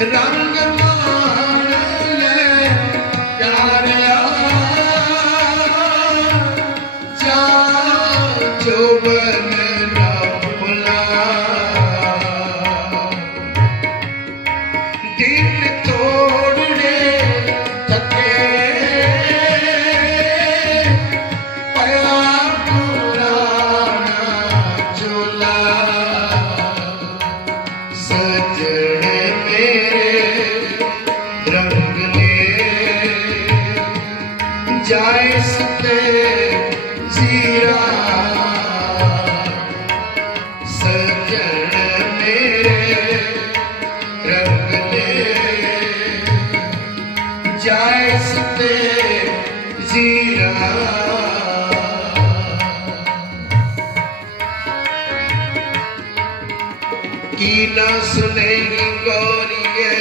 ਰੰਗ ਜਾਏ ਸਤੇ ਜੀਰਾ। ਸਜਣ ਮੇਰੇ ਰੰਗ ਨੇ ਜਾਏ ਸਤੇ ਜੀਰਾ। ਕੀ ਨਾ ਸੁਨੇਹੀ ਗੋਰੀਏ,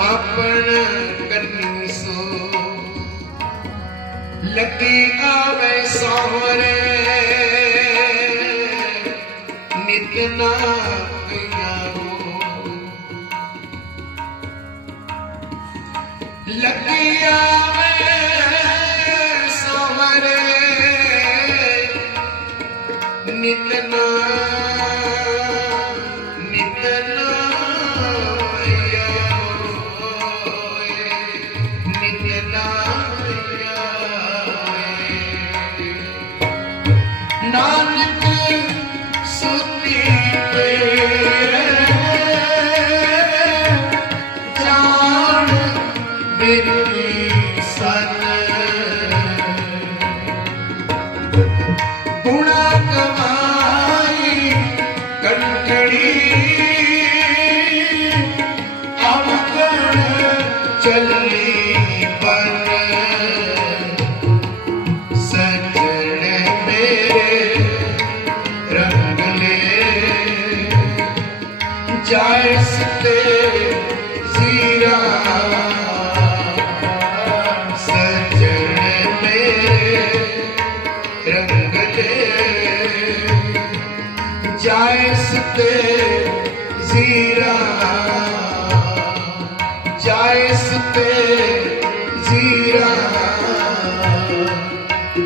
ਆਪਣ ਕੰਨੀ ਸੋ। ਲੱਗੀ ਆਵੇ ਸਾਹਰੇ ਨਿਤਨਾ ਨਾ। ਪਿਆਰੋ ਲੱਗੀ ਆਵੇ ਸਾਹਰੇ ਨਿਤ ਗੁਣਾ ਕਮਾਈ ਕੰਟੜੀ ਅਵਗਣ ਚੱਲੀ ਬਨ ਸਜਣ ਮੇਰੇ ਰੰਗ ਲੈ। ਜਾਏ ਸਤੇ ਜਾਇਸਤੇ ਜ਼ੀਰਾ। ਜਾਇਸਤੇ ਜ਼ੀਰਾ।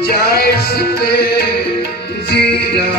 ਜਾਇਸਤੇ ਜ਼ੀਰਾ।